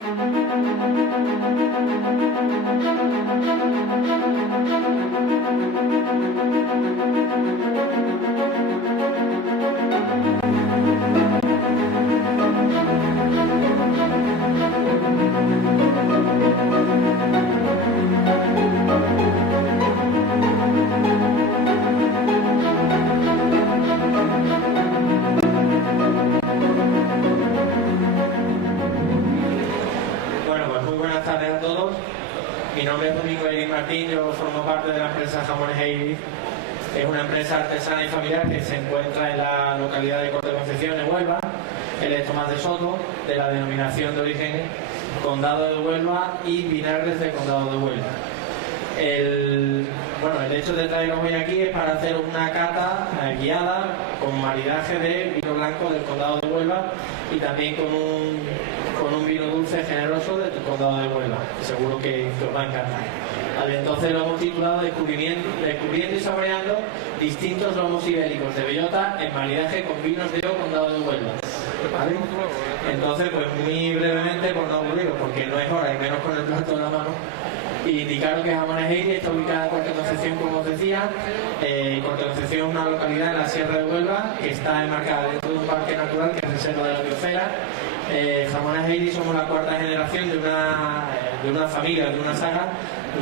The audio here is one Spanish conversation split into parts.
Mi nombre es Domingo Elis Martín, yo formo parte de la empresa Jamones Elis. Es una empresa artesana y familiar que se encuentra en la localidad de Corte Concepción, en Huelva. Él es Tomás de Soto, de la denominación de origen Condado de Huelva y Vinagres del Condado de Huelva. El hecho de traeros hoy aquí es para hacer una cata guiada con maridaje de vino blanco del Condado de Huelva y también con un vino dulce generoso del Condado de Huelva, que seguro que os va a encantar. Entonces lo hemos titulado Descubriendo y saboreando distintos lomos ibéricos de bellota en maridaje con vinos de Condado de Huelva. ¿Vale? Entonces, pues muy brevemente, por no aburriros, porque no es hora y menos con el plato en la mano, indicaros que Jamones Elis está ubicada en Corte Concepción, como os decía. Corte Concepción es una localidad en la Sierra de Huelva que está enmarcada dentro de un parque natural que es Reserva de la Biosfera. Jamones Elis somos la cuarta generación de una familia, de una saga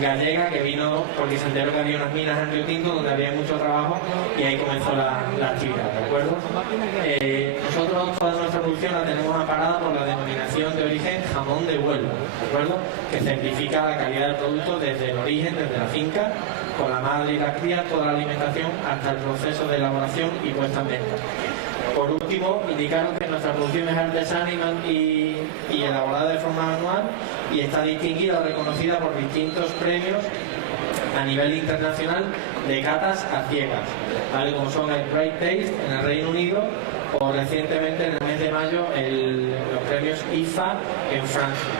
gallega que vino porque se enteró que había unas minas en Río Tinto donde había mucho trabajo y ahí comenzó la actividad, ¿de acuerdo? Nosotros toda nuestra producción la tenemos amparada por la denominación de origen Jamón de Huelva, ¿de acuerdo? Que certifica la calidad del producto desde el origen, desde la finca, con la madre y la cría, toda la alimentación hasta el proceso de elaboración y puesta en venta. Por último, indicaros que nuestra producción es artesana y elaborada de forma manual y está distinguida o reconocida por distintos premios a nivel internacional de catas a ciegas, ¿vale? Como son el Great Taste en el Reino Unido o recientemente en el mes de mayo los premios IFA en Francia.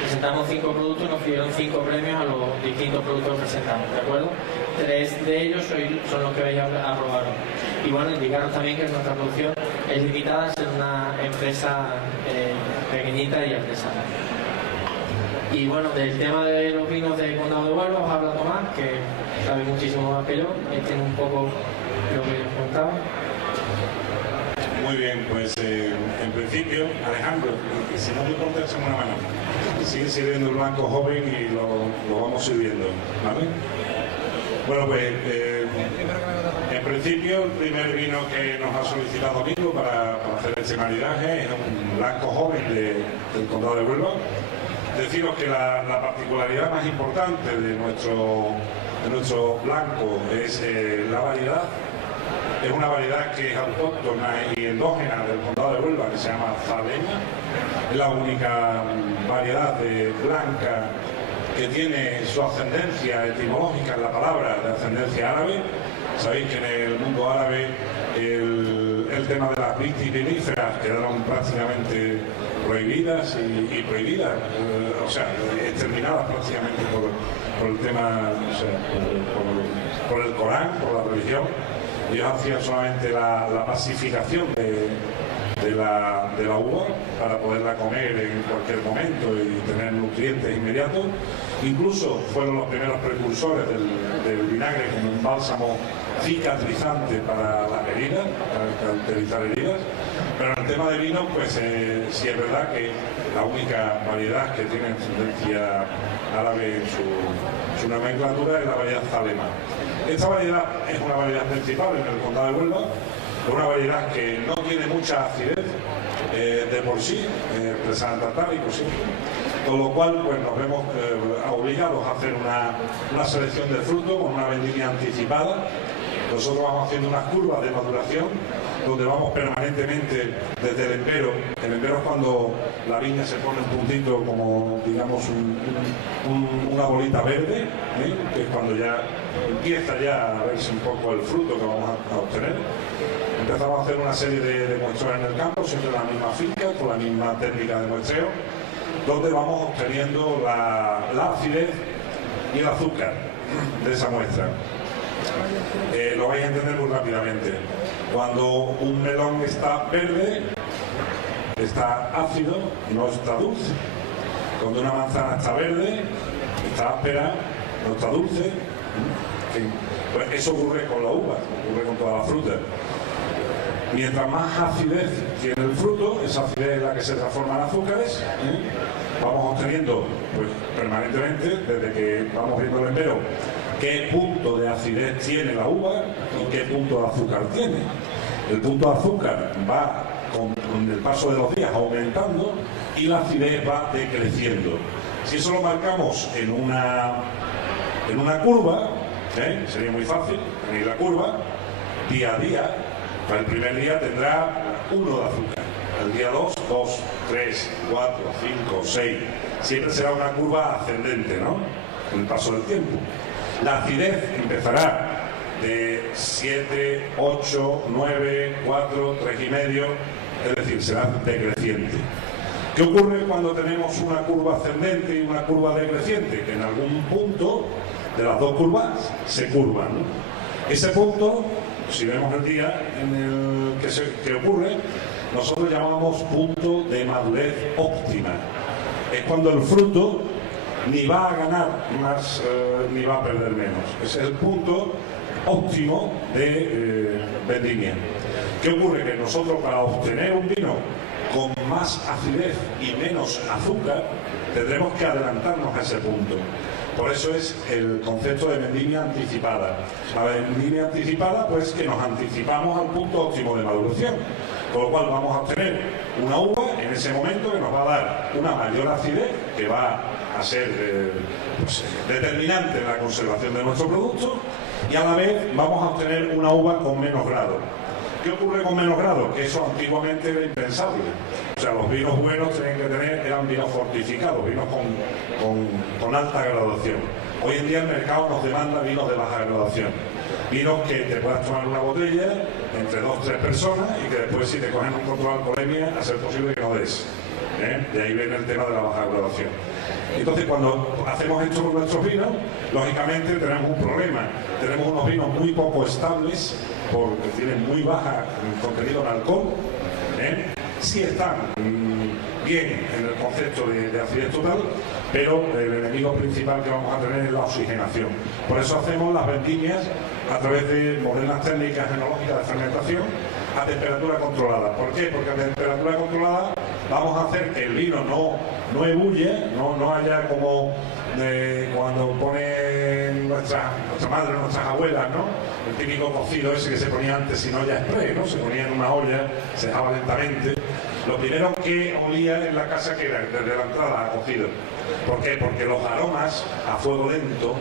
Presentamos 5 productos y nos pidieron 5 premios a los distintos productos que presentamos, ¿de acuerdo? 3 de ellos son los que vais a probar hoy. Y bueno, indicaros también que nuestra producción es limitada a ser una empresa pequeñita y artesana. Y bueno, del tema de los vinos de Condado de Huelva os habla Tomás, que sabe muchísimo más que yo, tiene un poco lo que os contaba. Muy bien, pues en principio, Alejandro, si no te importa, echamos una mano. Sigue sirviendo el blanco joven y lo vamos sirviendo, ¿vale? Bueno, pues en principio el primer vino que nos ha solicitado Nico para hacer este maridaje es un blanco joven del Condado de Huelva. Deciros que la particularidad más importante de nuestro blanco es la variedad. Es una variedad que es autóctona y endógena del Condado de Huelva, que se llama Zalema. Es la única variedad de blanca que tiene su ascendencia etimológica en la palabra, de ascendencia árabe. Sabéis que en el mundo árabe el tema de las vitiviníferas quedaron prácticamente prohibidas y prohibidas, o sea, exterminadas prácticamente por el tema, o sea, por el Corán, por la religión. Ellos hacían solamente la pacificación de la uva para poderla comer en cualquier momento y tener nutrientes inmediatos. Incluso fueron los primeros precursores del vinagre como un bálsamo cicatrizante para las heridas, para cauterizar heridas. Pero en el tema de vino, pues sí es verdad que la única variedad que tiene ascendencia árabe en su nomenclatura es la variedad Zalema. Esta variedad es una variedad principal en el Condado de Huelva, es una variedad que no tiene mucha acidez de por sí, expresada en tartárico, sí. Con lo cual, pues nos vemos obligados a hacer una selección de fruto con una vendimia anticipada. Nosotros vamos haciendo unas curvas de maduración donde vamos permanentemente desde el empero. El empero es cuando la viña se pone un puntito como, digamos, una bolita verde, que es cuando ya empieza ya a verse un poco el fruto que vamos a obtener. Empezamos a hacer una serie de muestreos en el campo, siempre en la misma finca, con la misma técnica de muestreo, donde vamos obteniendo la acidez y el azúcar de esa muestra. Lo vais a entender muy rápidamente. Cuando un melón está verde, está ácido, no está dulce. Cuando una manzana está verde, está áspera, no está dulce. En fin, pues eso ocurre con la uva, ocurre con toda la fruta. Mientras más acidez tiene el fruto, esa acidez es la que se transforma en azúcares, vamos obteniendo pues, permanentemente, desde que vamos viendo el empero, qué punto de acidez tiene la uva y qué punto de azúcar tiene. El punto de azúcar va con el paso de los días aumentando y la acidez va decreciendo. Si eso lo marcamos en una curva, sería muy fácil, medir la curva, día a día. El primer día tendrá 1 de azúcar, el día 2, 2, 3, 4, 5, 6. Siempre será una curva ascendente, ¿no? Con el paso del tiempo. La acidez empezará de 7, 8, 9, 4, 3,5, es decir, será decreciente. ¿Qué ocurre cuando tenemos una curva ascendente y una curva decreciente? Que en algún punto de las dos curvas se curvan, ¿no? Ese punto, si vemos el día en el que ocurre, nosotros llamamos punto de madurez óptima. Es cuando el fruto ni va a ganar más ni va a perder menos. Ese es el punto óptimo de vendimia. ¿Qué ocurre? Que nosotros, para obtener un vino con más acidez y menos azúcar, tendremos que adelantarnos a ese punto. Por eso es el concepto de vendimia anticipada. La vendimia anticipada, pues que nos anticipamos al punto óptimo de maduración, con lo cual vamos a obtener una uva en ese momento que nos va a dar una mayor acidez, que va a ser determinante en la conservación de nuestro producto, y a la vez vamos a obtener una uva con menos grado. ¿Qué ocurre con menos grado? Que eso antiguamente era impensable. O sea, los vinos buenos eran vinos fortificados, vinos con alta graduación. Hoy en día el mercado nos demanda vinos de baja graduación. Vinos que te puedas tomar una botella entre 2 o 3 personas y que después, si te cogen un control de alcoholemia, a ser posible que no des. De ahí viene el tema de la baja graduación. Entonces, cuando hacemos esto con nuestros vinos, lógicamente tenemos un problema. Tenemos unos vinos muy poco estables, porque tienen muy baja contenido en alcohol. Sí están bien en el concepto de acidez total, pero el enemigo principal que vamos a tener es la oxigenación. Por eso hacemos las vendimias a través de modernas técnicas enológicas de fermentación a temperatura controlada. ¿Por qué? Porque a temperatura controlada vamos a hacer que el vino no ebulle, no haya como cuando pone nuestra madre, nuestras abuelas, ¿no? El típico cocido ese que se ponía antes sin olla express, ¿no? Se ponía en una olla, se dejaba lentamente. Lo primero que olía en la casa que era desde la entrada a cocido. ¿Por qué? Porque los aromas a fuego lento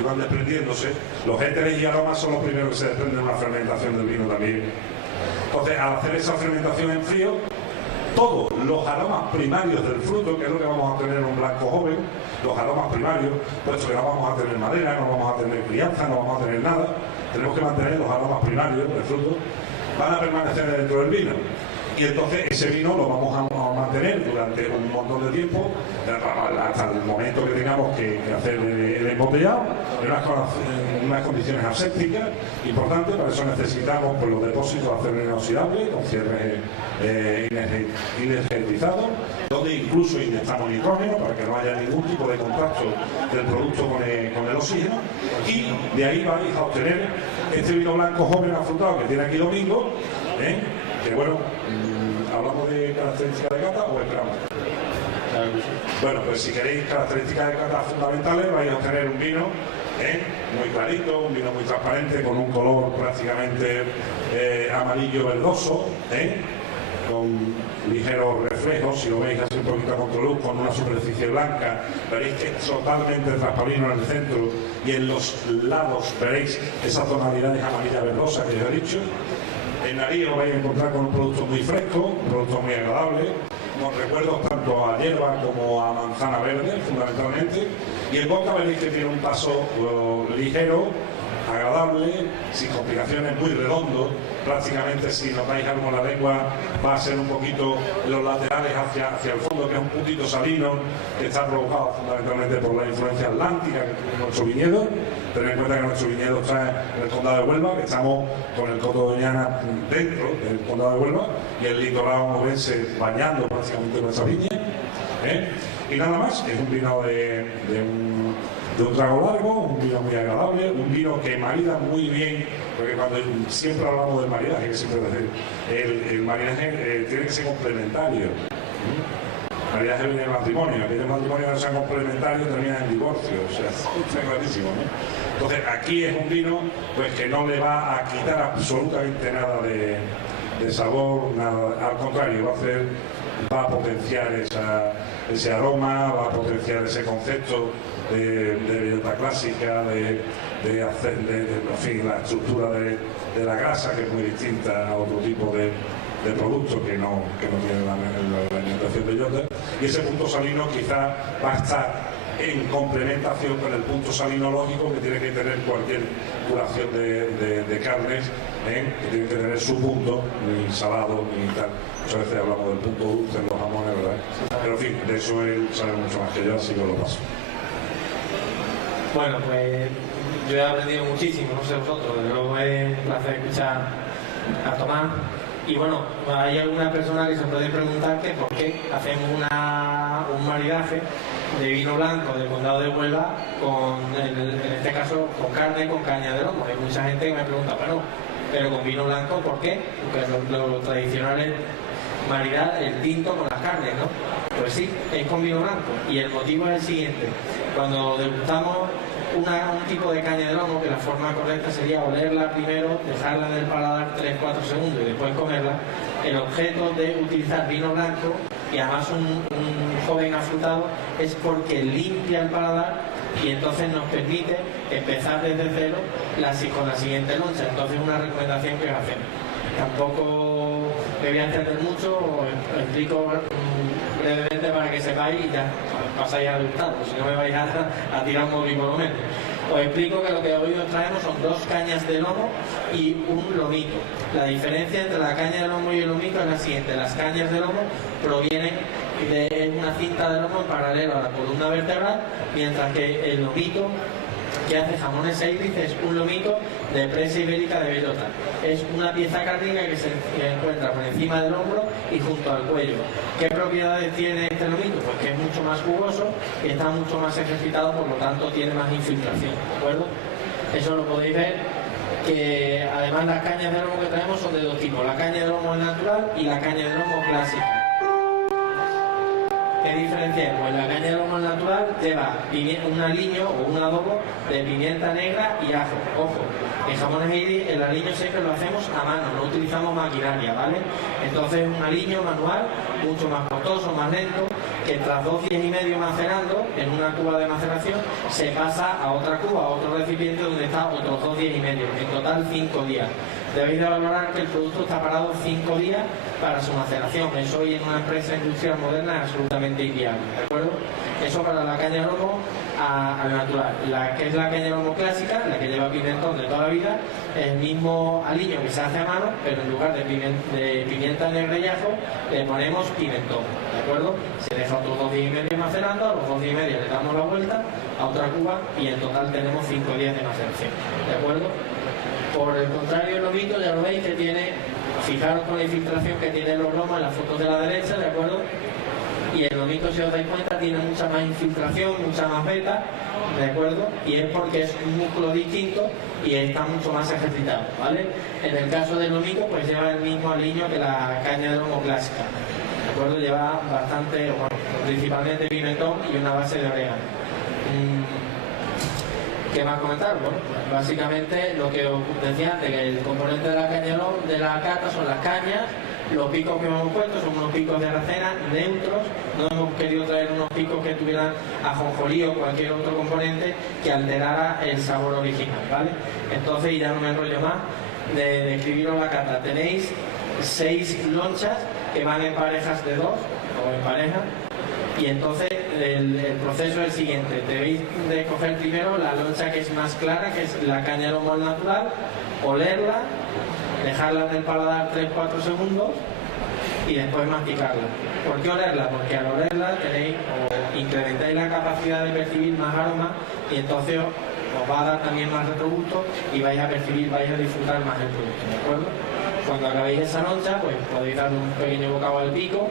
iban desprendiéndose. Los éteres y aromas son los primeros que se desprenden en la fermentación del vino también. Entonces, al hacer esa fermentación en frío, todos los aromas primarios del fruto, que es lo que vamos a tener en un blanco joven, los aromas primarios, puesto que no vamos a tener madera, no vamos a tener crianza, no vamos a tener nada, tenemos que mantener los aromas primarios del fruto, van a permanecer dentro del vino. Y entonces ese vino lo vamos a mantener durante un montón de tiempo, hasta el momento que tengamos que hacer el embotellado, en unas condiciones asépticas importantes. Para eso necesitamos pues, los depósitos de acero inoxidable con cierres inergetizados, donde incluso inyectamos nitrógeno para que no haya ningún tipo de contacto del producto con el oxígeno, y de ahí vais a obtener este vino blanco joven afrutado que tiene aquí Domingo, que bueno, ¿hablamos de características de cata o esperamos? Bueno, pues si queréis características de cata fundamentales, vais a obtener un vino muy clarito, un vino muy transparente, con un color prácticamente amarillo verdoso, con ligeros reflejos. Si lo veis así un poquito a contraluz, con una superficie blanca, veréis que es totalmente transparente en el centro, y en los lados veréis esas tonalidades amarillas verdosas que os he dicho. En nariz os vais a encontrar con un producto muy fresco, un producto muy agradable, con recuerdos tanto a hierba como a manzana verde, fundamentalmente. Y en boca veréis que tiene un paso ligero, agradable, sin complicaciones, muy redondo. Prácticamente, si notáis algo en la lengua, va a ser un poquito los laterales hacia el fondo, que es un puntito salino, que está provocado fundamentalmente por la influencia atlántica que tiene nuestro viñedo. Tened en cuenta que nuestro viñedo está en el condado de Huelva, que estamos con el Coto de Doñana dentro del condado de Huelva, y el litoral onubense bañando prácticamente nuestra viña. Y nada más, es un vino de un trago largo, un vino muy agradable, un vino que marida muy bien, porque cuando siempre hablamos del maridaje, que siempre el maridaje tiene que ser complementario. El maridaje viene del matrimonio, aquellos matrimonios que no sean complementarios terminan en divorcio, o sea, está clarísimo, ¿no? Entonces aquí es un vino pues que no le va a quitar absolutamente nada de sabor, nada, al contrario, va a potenciar ese aroma, va a potenciar ese concepto de bellota clásica, en fin, la estructura de la grasa, que es muy distinta a otro tipo de productos que no tienen la alimentación de bellota, y ese punto salino quizá va a estar en complementación con el punto salinológico que tiene que tener cualquier curación de carnes, que tiene que tener su punto, ni salado, ni tal. Muchas veces hablamos del punto dulce en los jamones, ¿verdad? Pero en fin, de eso él sabe mucho más que yo, así que lo paso. Bueno, pues yo he aprendido muchísimo, no sé vosotros, de luego es un placer escuchar a Tomás. Y bueno, hay alguna persona que se puede preguntar que por qué hacemos un maridaje de vino blanco del condado de Huelva en este caso con carne y con caña de lomo. Hay mucha gente que me pregunta, bueno, pero con vino blanco, ¿por qué? Porque lo tradicional es maridar el tinto con las carnes, ¿no? Pues sí, es con vino blanco. Y el motivo es el siguiente: cuando degustamos un tipo de caña de lomo, que la forma correcta sería olerla primero, dejarla en el paladar 3-4 segundos y después comerla, el objeto de utilizar vino blanco, y además un joven afrutado, es porque limpia el paladar y entonces nos permite empezar desde cero con la siguiente loncha. Entonces, una recomendación que os hacemos. Tampoco me voy a entender mucho, os explico brevemente para que sepáis y ya pasáis a degustar, si no me vais a tirar un móvil por lo menos. Os explico que lo que hoy os traemos son 2 cañas de lomo y un lomito. La diferencia entre la caña de lomo y el lomito es la siguiente: las cañas de lomo provienen de una cinta de lomo en paralelo a la columna vertebral, mientras que el lomito que hace jamones Seidlitz es un lomito de presa ibérica de bellota. Es una pieza cárnica que se encuentra por encima del hombro y junto al cuello. ¿Qué propiedades tiene este lomito? Pues que es mucho más jugoso y está mucho más ejercitado, por lo tanto tiene más infiltración, ¿de acuerdo? Eso lo podéis ver, que además las cañas de lomo que traemos son de 2 tipos: la caña de lomo natural y la caña de lomo clásica. ¿Qué diferencia es? Pues la caña de lomo natural lleva un aliño o un adobo de pimienta negra y ajo. Ojo, en jamones Heidi el aliño siempre lo hacemos a mano, no utilizamos maquinaria, ¿vale? Entonces es un aliño manual, mucho más costoso, más lento, que tras 2 días y medio macerando en una cuba de maceración se pasa a otra cuba, a otro recipiente donde está otros 2 días y medio, en total 5 días. Debéis de valorar que el producto está parado 5 días para su maceración. Eso hoy en una empresa industrial moderna es absolutamente inviable, ¿de acuerdo? Eso para la caña de lomo al natural. La que es la caña de lomo clásica, la que lleva pimentón de toda la vida, es el mismo aliño que se hace a mano, pero en lugar de pimienta negra y ajo, le ponemos pimentón, ¿de acuerdo? Se deja otros 2 días y medio macerando, a los 2 días y medio le damos la vuelta a otra cuba y en total tenemos 5 días de maceración, ¿de acuerdo? Por el contrario, el lomito ya lo veis que tiene, fijaros con la infiltración que tiene los lomos en las fotos de la derecha, ¿de acuerdo? Y el lomito, si os dais cuenta, tiene mucha más infiltración, mucha más beta, ¿de acuerdo? Y es porque es un músculo distinto y está mucho más ejercitado, ¿vale? En el caso del lomito, pues lleva el mismo aliño que la caña de lomo clásica, ¿de acuerdo? Lleva bastante, bueno, principalmente pimentón y una base de orégano. ¿Qué más comentar? Bueno, básicamente lo que os decía antes, que el componente de la caña de la cata son las cañas. Los picos que hemos puesto son unos picos de aracena neutros. No hemos querido traer unos picos que tuvieran ajonjolí o cualquier otro componente que alterara el sabor original, ¿vale? Entonces, y ya no me enrollo más, de describiros la cata. Tenéis 6 lonchas que van en parejas de 2 o en pareja, y entonces el proceso es el siguiente. Debéis de coger primero la loncha que es más clara, que es la caña de lomo al natural, olerla, dejarla en el paladar 3-4 segundos y después masticarla. ¿Por qué olerla? Porque al olerla tenéis o incrementáis la capacidad de percibir más aroma y entonces os va a dar también más retrogusto y vais a percibir, vais a disfrutar más el producto, ¿de acuerdo? Cuando acabéis esa loncha, pues podéis dar un pequeño bocado al pico,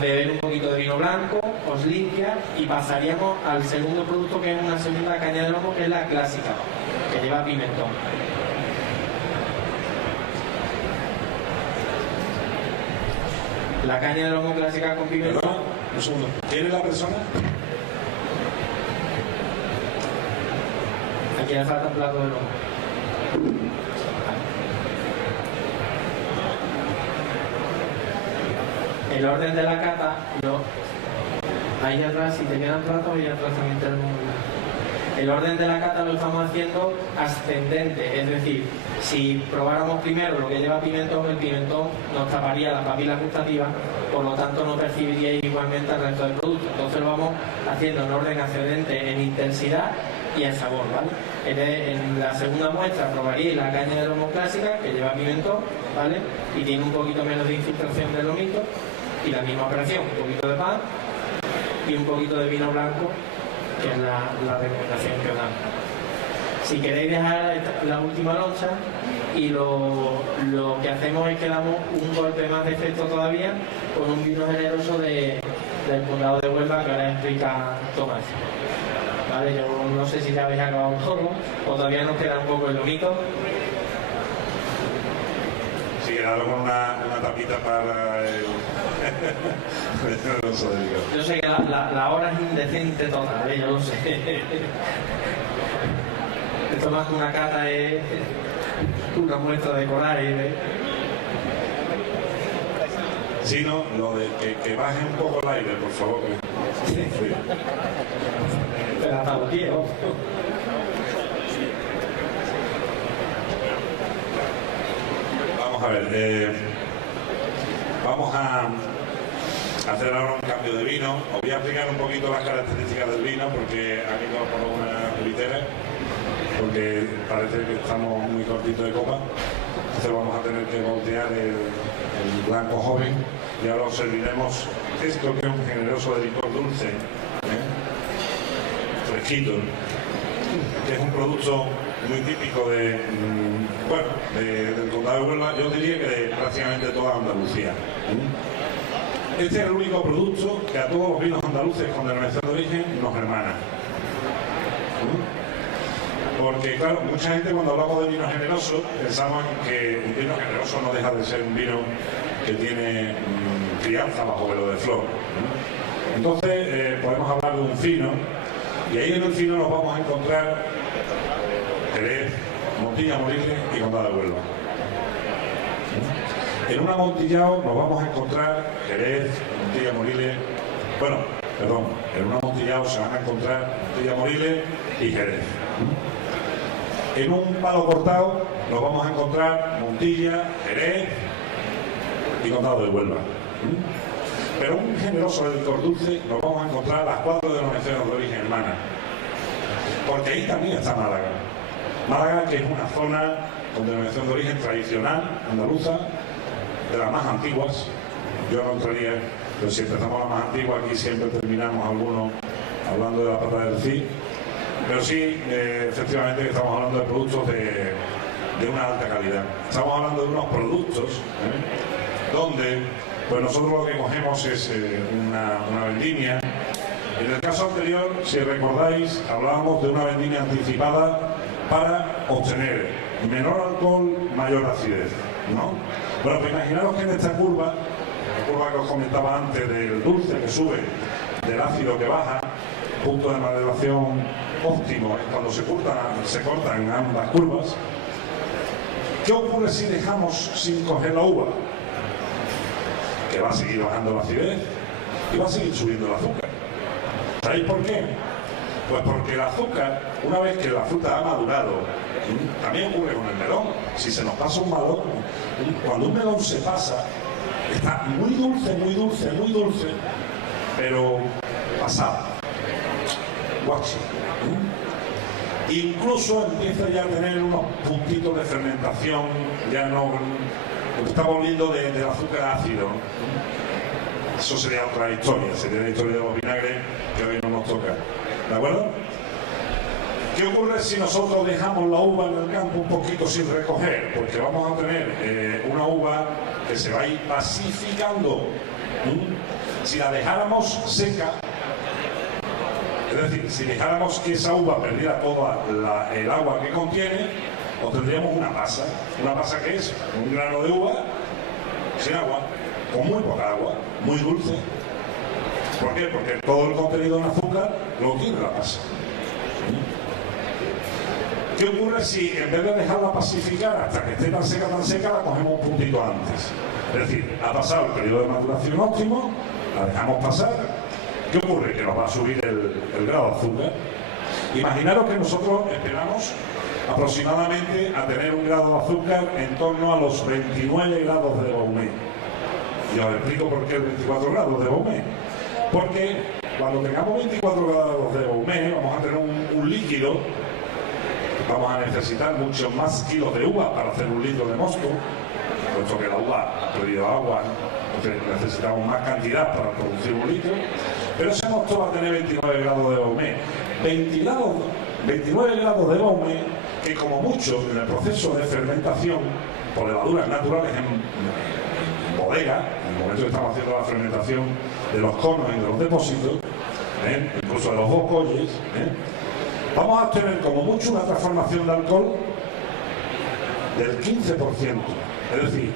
beber un poquito de vino blanco, os limpia y pasaríamos al segundo producto, que es una segunda caña de lomo, que es la clásica, que lleva pimentón. La caña de lomo clásica con pimentón. Perdona, un segundo. ¿Quién es la persona? Aquí le falta un plato de lomo. El orden de la cata, ahí atrás, si te quedan platos, ahí atrás también tenemos. El orden de la cata lo estamos haciendo ascendente, es decir, si probáramos primero lo que lleva pimentón, el pimentón nos taparía las papilas gustativas, por lo tanto no percibiríais igualmente el resto del producto. Entonces lo vamos haciendo en orden ascendente en intensidad y en sabor, ¿vale? En la segunda muestra probaríais la caña de lomo clásica, que lleva pimentón, ¿vale? Y tiene un poquito menos de infiltración del lomito, y la misma operación, un poquito de pan y un poquito de vino blanco, que es la recomendación que os damos. Si queréis dejar la última loncha, y lo que hacemos es que damos un golpe más de efecto todavía con un vino generoso del condado de Huelva, que ahora explica Tomás. Vale, yo no sé si ya habéis acabado todo o todavía nos queda un poco el lomito. Sí, quedaron con una tapita para el... Yo sé que la hora es indecente total, yo lo sé. Esto más que una cata es una muestra de coraje. Sí, no, lo de que baje un poco el aire, por favor. Sí. Pero hasta los pies, Vamos a ver, vamos a hacer ahora un cambio de vino. Os voy a explicar un poquito las características del vino, porque han ido por una litera, porque parece que estamos muy cortitos de copa. Entonces vamos a tener que voltear el blanco joven y ahora os serviremos esto, que es un generoso de licor dulce, fresquito, que es un producto muy típico del condado de Huelva, yo diría que de prácticamente toda Andalucía. Este es el único producto que a todos los vinos andaluces con denominación de origen nos hermana. Porque claro, mucha gente cuando hablamos de vino generoso pensamos que un vino generoso no deja de ser un vino que tiene crianza bajo velo de flor. Entonces podemos hablar de un fino, y ahí en el fino nos vamos a encontrar Jerez, Montilla, Moriles y Condado de Huelva. En un amontillado nos vamos a encontrar Jerez, Montilla, Moriles, en un amontillado se van a encontrar Montilla, Moriles y Jerez. En un palo cortado nos vamos a encontrar Montilla, Jerez y Condado de Huelva. Pero un generoso de licor dulce nos vamos a encontrar las 4 denominaciones de origen hermanas. Porque ahí también está Málaga. Málaga, que es una zona con denominación de origen tradicional, andaluza, de las más antiguas. Yo no entraría, pero si empezamos la más antigua, aquí siempre terminamos algunos hablando de la pata del CID. Pero sí, efectivamente, estamos hablando de productos de una alta calidad. Estamos hablando de unos productos donde pues nosotros lo que cogemos es una vendimia. En el caso anterior, si recordáis, hablábamos de una vendimia anticipada para obtener menor alcohol, mayor acidez, ¿no? Bueno, pues imaginaros que en esta curva, la curva que os comentaba antes del dulce que sube, del ácido que baja, punto de maduración óptimo es cuando se cortan ambas curvas. ¿Qué ocurre si dejamos sin coger la uva? Que va a seguir bajando la acidez y va a seguir subiendo el azúcar. ¿Sabéis por qué? Pues porque el azúcar, una vez que la fruta ha madurado, también ocurre con el melón. Si se nos pasa un melón, cuando un melón se pasa, está muy dulce, muy dulce, muy dulce, pero pasado, guachi. Incluso empieza ya a tener unos puntitos de fermentación, ya no está volviendo del azúcar ácido. Eso sería otra historia, sería la historia de los vinagres que hoy no nos toca. ¿De acuerdo? ¿Qué ocurre si nosotros dejamos la uva en el campo un poquito sin recoger? Porque vamos a tener una uva que se va a ir pacificando. Si la dejáramos seca, es decir, si dejáramos que esa uva perdiera toda el agua que contiene, obtendríamos una pasa. Una pasa que es un grano de uva sin agua, con muy poca agua, muy dulce. ¿Por qué? Porque todo el contenido en azúcar lo tiene la pasa. ¿Qué ocurre si en vez de dejarla pacificar hasta que esté tan seca, la cogemos un puntito antes? Es decir, ha pasado el periodo de maduración óptimo, la dejamos pasar. ¿Qué ocurre? Que nos va a subir el grado de azúcar. Imaginaros que nosotros esperamos aproximadamente a tener un grado de azúcar en torno a los 29 grados de Beaumet. Y os explico por qué 24 grados de Beaumet. Porque cuando tengamos 24 grados de Beaumet vamos a tener un líquido. Vamos a necesitar muchos más kilos de uva para hacer un litro de mosto, puesto que la uva ha perdido agua, entonces necesitamos más cantidad para producir un litro, pero ese mosto va a tener 29 grados de Beaumet. 29 grados de Beaumet, que como mucho en el proceso de fermentación, por levaduras naturales en bodega, en el momento que estamos haciendo la fermentación de los conos y de los depósitos, incluso de los bocolles, vamos a obtener como mucho una transformación de alcohol del 15%. Es decir,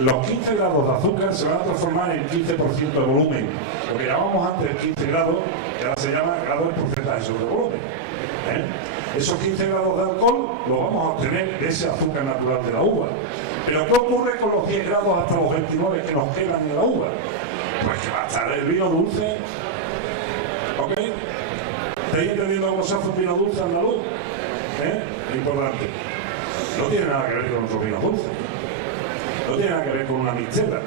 los 15 grados de azúcar se van a transformar en 15% de volumen. Lo que llamamos antes 15 grados, que ahora se llama grado de porcentaje sobre volumen. Esos 15 grados de alcohol los vamos a obtener de ese azúcar natural de la uva. Pero ¿qué ocurre con los 10 grados hasta los 29 que nos quedan en la uva? Pues que va a estar el vino dulce. ¿Ok? ¿Estáis entendiendo cómo se hace un vino dulce andaluz? Importante. No tiene nada que ver con nuestro vino dulce. No tiene nada que ver con una mixtura,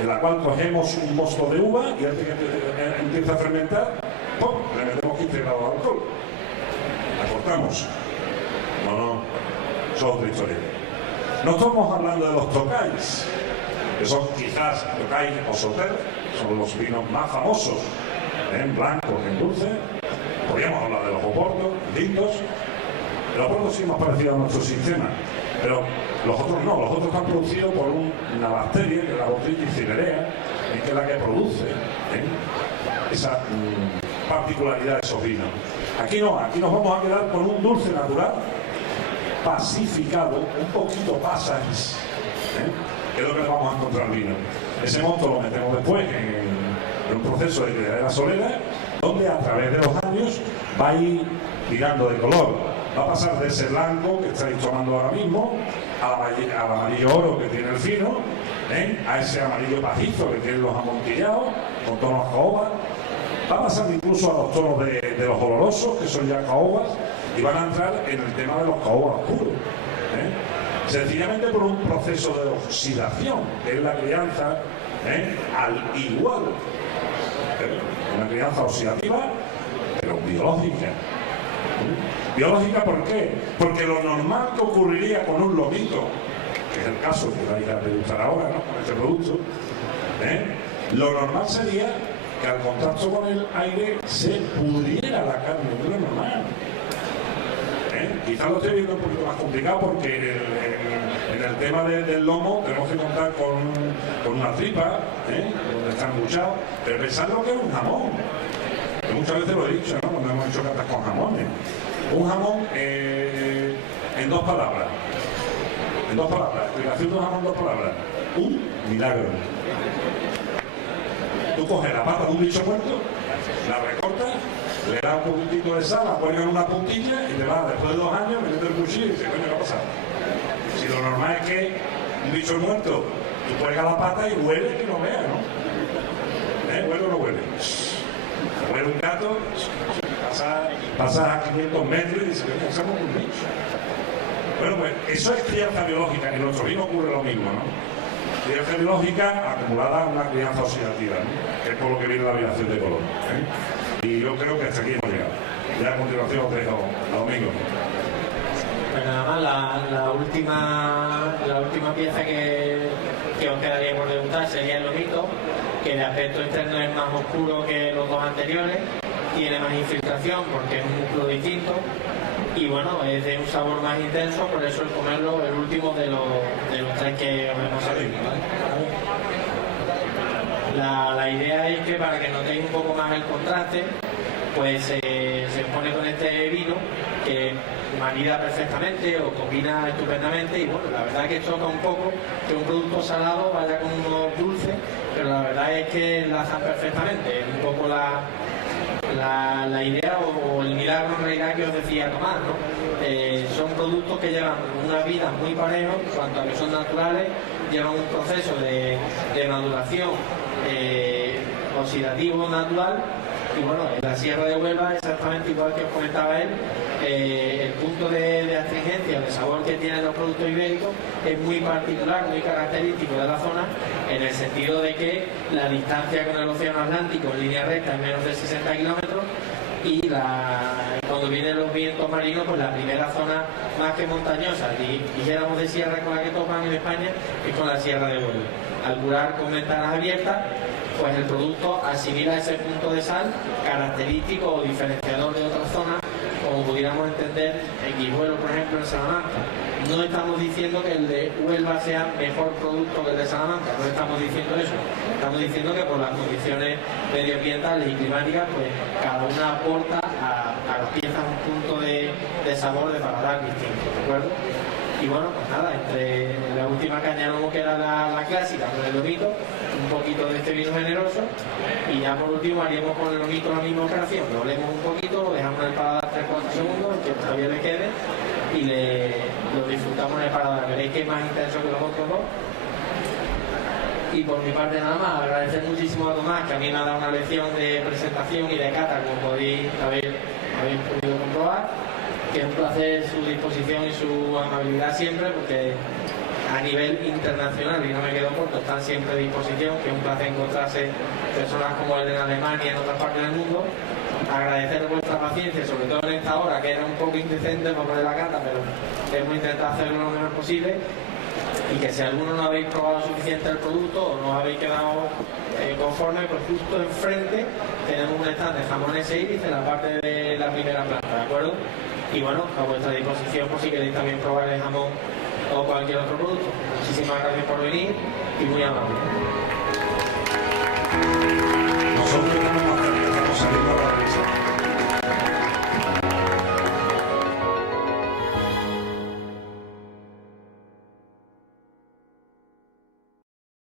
en la cual cogemos un mosto de uva y antes que empieza a fermentar, ¡pum!, le metemos 15 grados de alcohol. La cortamos. No, eso es otra historia. No estamos hablando de los tocais, que son quizás tocais o sauternes, son los vinos más famosos, en blancos, en dulce. Podríamos hablar de los oportos, tintos. El oporto sí es más parecido a nuestro sistema, pero los otros no. Los otros están producidos por una bacteria, que es la Botrytis cinerea, que es la que produce esa particularidad de esos vinos. Aquí no, aquí nos vamos a quedar con un dulce natural, pacificado, un poquito pasas, que es lo que le vamos a encontrar al vino. Ese mosto lo metemos después en un proceso de criadera solera, donde a través de los años va a ir tirando de color. Va a pasar de ese blanco que estáis tomando ahora mismo al amarillo oro que tiene el fino, a ese amarillo pajizo que tienen los amontillados con tonos caobas. Va a pasar incluso a los tonos de los olorosos, que son ya caobas, y van a entrar en el tema de los caobas oscuros. Sencillamente por un proceso de oxidación, que es la crianza al igual. Una crianza oxidativa, pero biológica. ¿Biológica por qué? Porque lo normal que ocurriría con un lomito, que es el caso que vais a degustar ahora, ¿no?, con este producto, lo normal sería que al contacto con el aire se pudriera la carne, no es normal. Quizás lo estoy viendo un poquito más complicado porque en el tema del lomo tenemos que contar con una tripa, donde está embuchado, pero pensad lo que es un jamón. Que muchas veces lo he dicho, ¿no?, cuando hemos hecho catas con jamones. Un jamón en dos palabras. En dos palabras. Explicación de un jamón en dos palabras. Un milagro. Tú coges la pata de un bicho muerto, la recortas, le das un poquitito de sal, la cuelgas en una puntilla y te vas, después de 2 años, metes el cuchillo y dices, coño, ¿qué ha pasado? Si lo normal es que un bicho muerto, tú cuelgas la pata y huele que no veas, ¿no? ¿Huele o no huele? Huele un gato, pasas a 500 metros y dices, ¿qué hacemos con un bicho? Bueno, pues eso es crianza biológica, en nuestro vino ocurre lo mismo, ¿no? oxidación fenológica acumulada a una crianza oxidativa, ¿no? Que es por lo que viene la vibración de color, ¿eh? Y yo creo que hasta aquí hemos llegado. Ya a continuación os dejo a Domingo. Pues nada más, la última pieza que os quedaría por degustar sería el lomito, que de aspecto externo es más oscuro que los dos anteriores, tiene más infiltración porque es un músculo distinto y bueno, es de un sabor más intenso, por eso el comerlo el último de los tres que os hemos servido, ¿vale? La idea es que para que notéis un poco más el contraste, pues se pone con este vino que marida perfectamente o combina estupendamente y bueno, la verdad es que choca un poco que un producto salado vaya con unos dulces, pero la verdad es que enlazan perfectamente, es un poco la idea o el milagro en realidad que os decía Tomás, ¿no? Son productos que llevan una vida muy parejo en cuanto a que son naturales, llevan un proceso de maduración oxidativo natural y bueno, en la Sierra de Huelva exactamente igual que os comentaba él, el punto de astringencia, de sabor que tienen los productos ibéricos es muy particular, muy característico de la zona, en el sentido de que la distancia con el océano Atlántico en línea recta es menos de 60 kilómetros y cuando vienen los vientos marinos, pues la primera zona más que montañosa, dijéramos de sierra con la que topan en España, es con la Sierra de Huelva. Al curar con ventanas abiertas, pues el producto asimila ese punto de sal característico o diferenciador de otras zonas, como pudiéramos entender Guijuelo, por ejemplo, en Salamanca. No estamos diciendo que el de Huelva sea mejor producto que el de Salamanca, no estamos diciendo eso. Estamos diciendo que por las condiciones medioambientales y climáticas, pues cada una aporta a las piezas un punto de sabor, de paladar distinto, ¿de acuerdo? Y bueno, pues nada, entre la última caña no queda la clásica con el lomito, un poquito de este vino generoso y ya por último haríamos con el lomito la misma operación, lo olemos un poquito, lo dejamos en el paladar 3-4 segundos, que todavía le quede y lo disfrutamos en el paladar, veréis que es más intenso que los otros dos. Y por mi parte nada más, agradecer muchísimo a Tomás, que a mí me ha dado una lección de presentación y de cata, como podéis haber podido comprobar, que es un placer su disposición y su amabilidad siempre, porque a nivel internacional, y no me quedo corto, están siempre a disposición, que es un placer encontrarse personas como él en Alemania y en otras partes del mundo. Agradecer vuestra paciencia, sobre todo en esta hora, que era un poco indecente para poner la cata, pero hemos intentado hacerlo lo mejor posible. Y que si alguno no habéis probado suficiente el producto o no habéis quedado conforme, pues justo enfrente tenemos un stand de jamones e Iris en la parte de la primera planta, ¿de acuerdo? Y bueno, a vuestra disposición por si queréis también probar el jamón o cualquier otro producto. Muchísimas gracias por venir y muy amable.